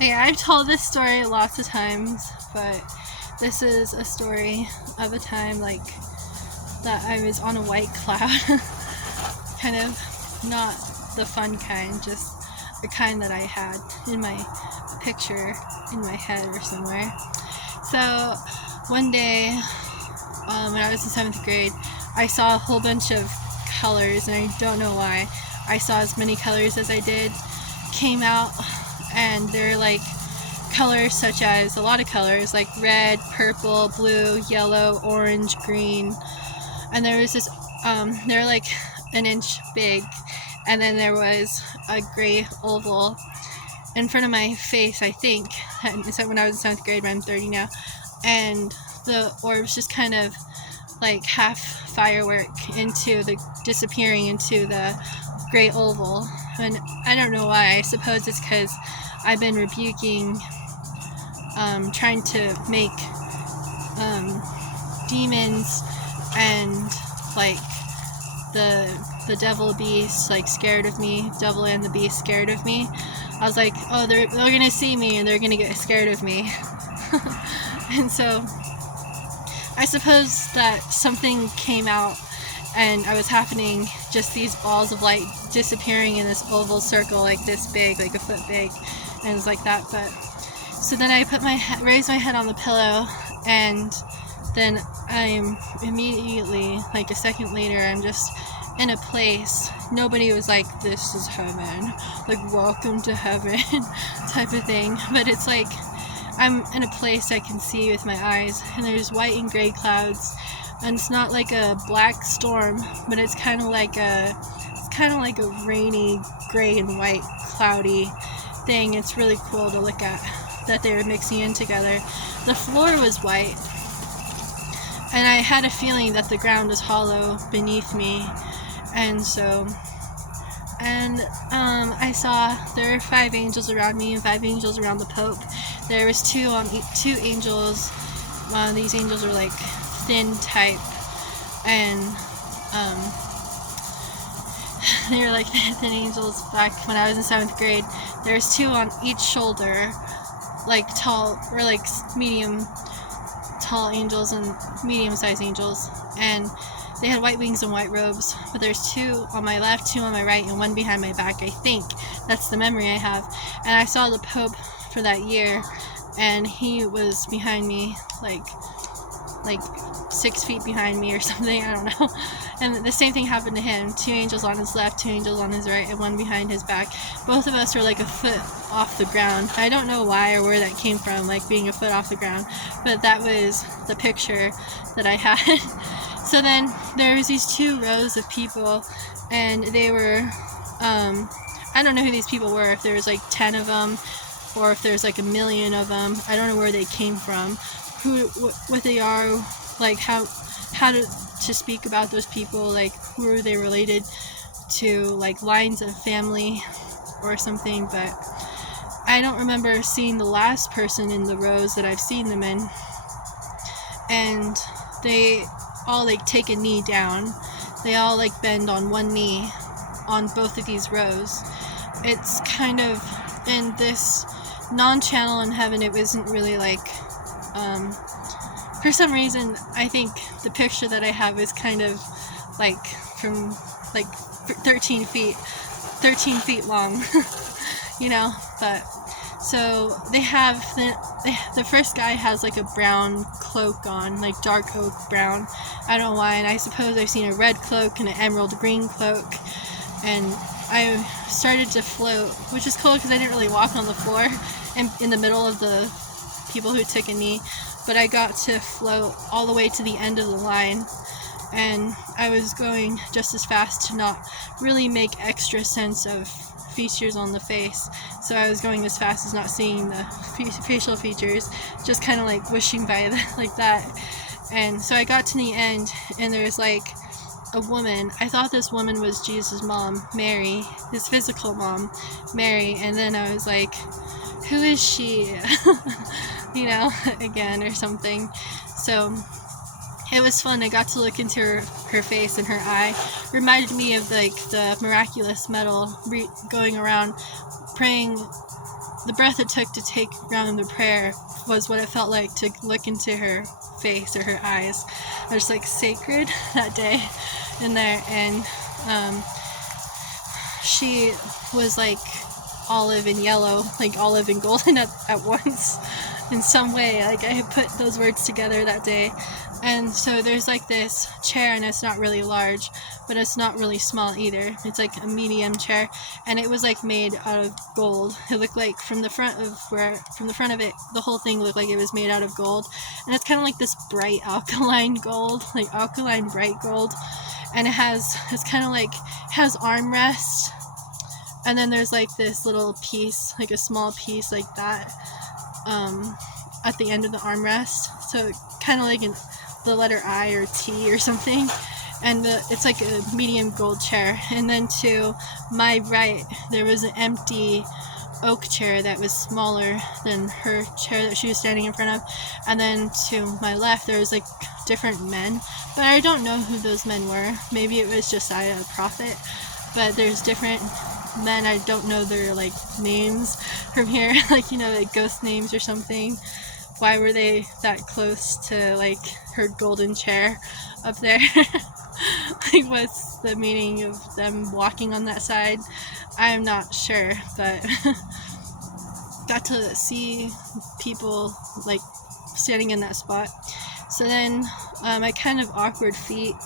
Yeah, I've told this story lots of times, but this is a story of a time like that I was on a white cloud. Kind of not the fun kind, just the kind that I had in my picture in my head or somewhere. So one day, when I was in 7th grade, I saw a whole bunch of colors, and I don't know why. I saw as many colors as I did came out, and they're like colors such as a lot of colors like red, purple, blue, yellow, orange, green, and there was this they're like an inch big, and then there was a gray oval in front of my face, I think. When I was in 7th grade, but I'm 30 now, and the orbs just kind of like half firework into the disappearing into the gray oval. And I don't know why. I suppose it's because I've been rebuking trying to make demons and like the devil beast like scared of me, devil and the beast scared of me. I was like, oh, they're gonna see me and they're gonna get scared of me. And so I suppose that something came out, and I was happening just these balls of light disappearing in this oval circle like this big, like a foot big, and it was like that. But so then I raised my head on the pillow, and then I'm immediately, like a second later, I'm just in a place. Nobody was like, this is heaven, like welcome to heaven type of thing, but it's like I'm in a place I can see with my eyes, and there's white and gray clouds, and it's not like a black storm, but it's kind of like a rainy gray and white cloudy thing. It's really cool to look at that they were mixing in together. The floor was white, and I had a feeling that the ground was hollow beneath me, and so I saw there were 5 angels around me and 5 angels around the Pope. There was 2 angels. These angels are like thin type, and they were like thin angels back when I was in 7th grade. There's 2 on each shoulder, like tall or like medium tall angels and medium-sized angels, and they had white wings and white robes, but there's 2 on my left, 2 on my right, and 1 behind my back. I think that's the memory I have. And I saw the Pope for that year, and he was behind me, like 6 feet behind me or something, I don't know. And the same thing happened to him. 2 angels on his left, 2 angels on his right, and 1 behind his back. Both of us were like a foot off the ground. I don't know why or where that came from, like being a foot off the ground, but that was the picture that I had. So then there was these 2 rows of people, and they were, I don't know who these people were, if there was like 10 of them, or if there's like a million of them. I don't know where they came from, what they are, like how to speak about those people, like who are they related to, like lines of family or something. But I don't remember seeing the last person in the rows that I've seen them in, and they all like take a knee down. They all like bend on one knee on both of these rows. It's kind of in this non-channel in heaven. It wasn't really like for some reason I think the picture that I have is kind of like from like 13 feet long. You know. But so they have the first guy has like a brown cloak on, like dark oak brown. I don't know why, and I suppose I've seen a red cloak and an emerald green cloak, and I started to float, which is cool because I didn't really walk on the floor in the middle of the people who took a knee, but I got to float all the way to the end of the line, and I was going just as fast to not really make extra sense of features on the face. So I was going as fast as not seeing the facial features, just kind of like wishing by like that. And so I got to the end, and there's like a woman. I thought this woman was Jesus' mom, Mary, his physical mom, Mary. And then I was like, who is she? You know, again or something. So it was fun. I got to look into her face, and her eye reminded me of like the miraculous medal going around praying the breath it took to take ground the prayer was what it felt like to look into her face or her eyes. I was like sacred that day in there, and she was like olive and yellow, like olive and golden at once in some way. Like I had put those words together that day. And so there's like this chair, and it's not really large, but it's not really small either. It's like a medium chair, and it was like made out of gold. It looked like from the front of it, the whole thing looked like it was made out of gold. And it's kind of like this bright alkaline gold, like alkaline bright gold. And it has armrest, and then there's like this little piece, like a small piece like that, at the end of the armrest. So kind of like the letter I or T or something. And it's like a medium gold chair. And then to my right, there was an empty oak chair that was smaller than her chair that she was standing in front of. And then to my left, there was like different men, but I don't know who those men were. Maybe it was Josiah, a prophet, but there's different men. I don't know their like names from here, like, you know, like ghost names or something. Why were they that close to like her golden chair up there? Like, what's the meaning of them walking on that side? I'm not sure, but got to see people like standing in that spot. So then I kind of awkward feet,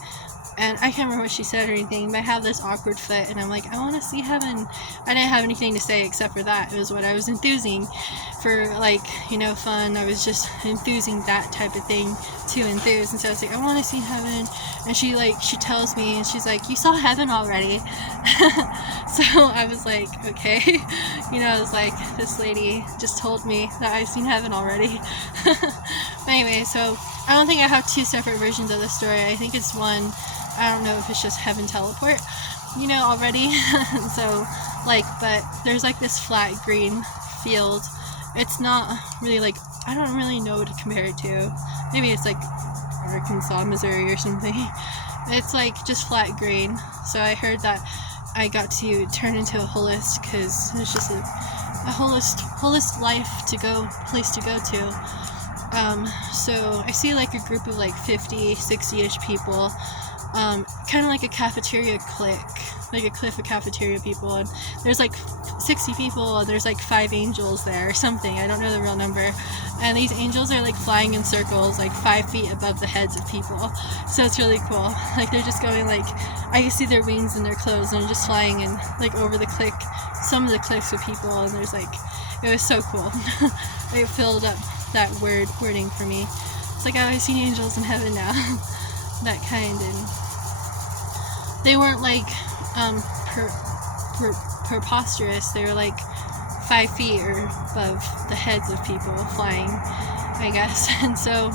and I can't remember what she said or anything, but I have this awkward foot, and I'm like, I want to see heaven. I didn't have anything to say except for that. It was what I was enthusing for, like, you know, fun. I was just enthusing that type of thing to enthuse. And so I was like, I want to see heaven. And she tells me, and she's like, you saw heaven already. So I was like, okay. You know, I was like, this lady just told me that I've seen heaven already. But anyway, so I don't think I have two separate versions of the story. I think it's one. I don't know if it's just heaven teleport, you know, already. So, like, but there's like this flat green field. It's not really like, I don't really know what to compare it to. Maybe it's like Arkansas, Missouri or something. It's like just flat green. So I heard that I got to turn into a holist, because it's just a holist place to go to. So I see like a group of like 50, 60-ish people, kind of like a cafeteria clique, like a clique of cafeteria people, and there's like 60 people, and there's like 5 angels there or something. I don't know the real number. And these angels are like flying in circles like 5 feet above the heads of people. So it's really cool. Like they're just going like, I can see their wings and their clothes, and they're just flying and like over the clique, some of the cliques of people, and there's like, it was so cool. It filled up that wording for me. It's like, oh, I've seen angels in heaven now. That kind. And they weren't like preposterous. They were like 5 feet or above the heads of people flying, I guess. And so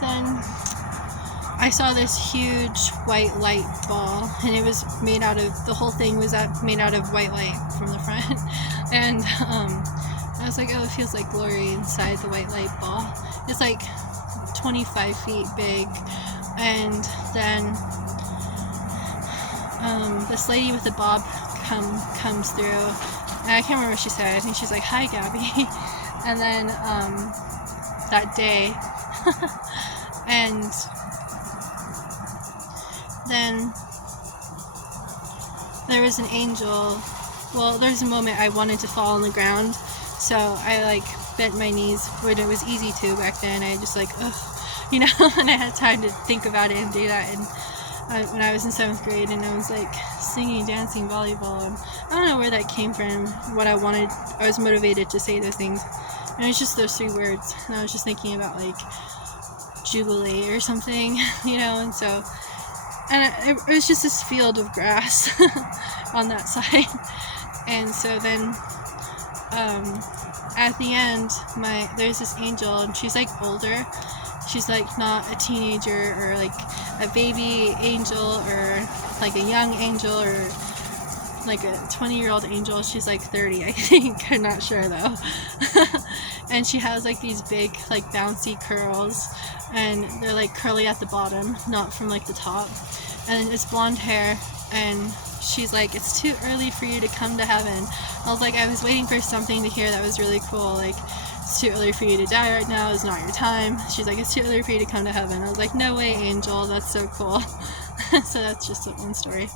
then I saw this huge white light ball, and it was made out of, the whole thing was made out of white light from the front. And I was like, oh, it feels like glory inside the white light ball. It's like 25 feet big. And then this lady with the bob comes through, and I can't remember what she said. I think she's like, hi, Gabby. And then that day, and then there was an angel. Well, there's a moment I wanted to fall on the ground, so I like bent my knees when it was easy to back then. I just like, ugh, you know, and I had time to think about it and do that. And when I was in 7th grade, and I was like singing, dancing, volleyball, and I don't know where that came from, what I wanted. I was motivated to say those things, and it was just those 3 words, and I was just thinking about like Jubilee or something, you know. And so, and it was just this field of grass on that side. And so then at the end, there's this angel, and she's like older. She's like not a teenager or like a baby angel or like a young angel or like a 20-year-old angel. She's like 30, I think. I'm not sure though. And she has like these big like bouncy curls, and they're like curly at the bottom, not from like the top. And it's blonde hair, and she's like, it's too early for you to come to heaven. I was like, I was waiting for something to hear that was really cool, like, it's too early for you to die right now, it's not your time. She's like, it's too early for you to come to heaven. I was like, no way, Angel, that's so cool. So that's just one story.